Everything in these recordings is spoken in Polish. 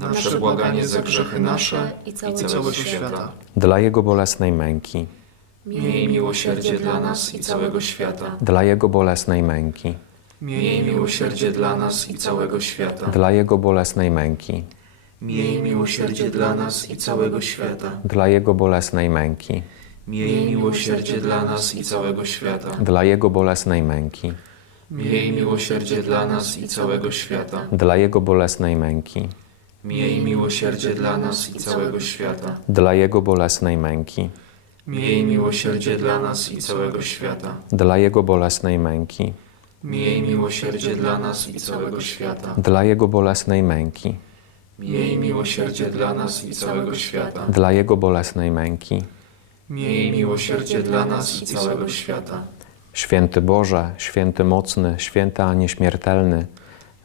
nasze błaganie za grzechy nasze i całego, i całego świata. Dla Jego bolesnej męki. Miej miłosierdzie dla nas i całego świata. Dla Jego bolesnej męki. Miej miłosierdzie dla nas i całego świata. Dla Jego bolesnej męki. Miej miłosierdzie dla nas i całego świata. Dla Jego bolesnej męki. Miej miłosierdzie dla nas i całego świata. Dla Jego bolesnej męki. Miej miłosierdzie dla nas i całego świata. Dla Jego bolesnej męki. Miej miłosierdzie dla nas i całego świata. Dla Jego bolesnej męki. Miej miłosierdzie dla nas i całego świata. Dla Jego bolesnej męki. Miej miłosierdzie dla nas i całego świata. Dla Jego bolesnej męki. Miej miłosierdzie dla nas i całego świata. Dla Jego bolesnej męki. Miej miłosierdzie dla nas i całego świata. Święty Boże, święty mocny, święty a nieśmiertelny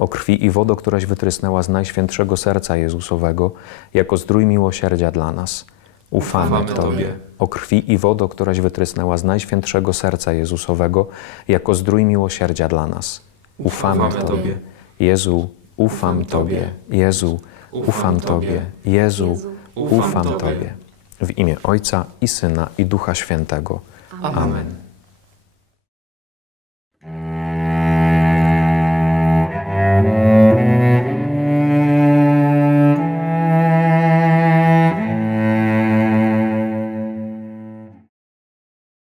o krwi i wodę, któraś wytrysnęła z Najświętszego Serca Jezusowego, jako zdrój miłosierdzia dla nas. Ufamy, Ufamy Tobie. O krwi i wodę, któraś wytrysnęła z Najświętszego Serca Jezusowego, jako zdrój miłosierdzia dla nas. Ufamy, Ufamy Tobie. Jezu, ufam Tobie. Jezu, ufam Tobie. Jezu, ufam Tobie. W imię Ojca i Syna i Ducha Świętego. Amen.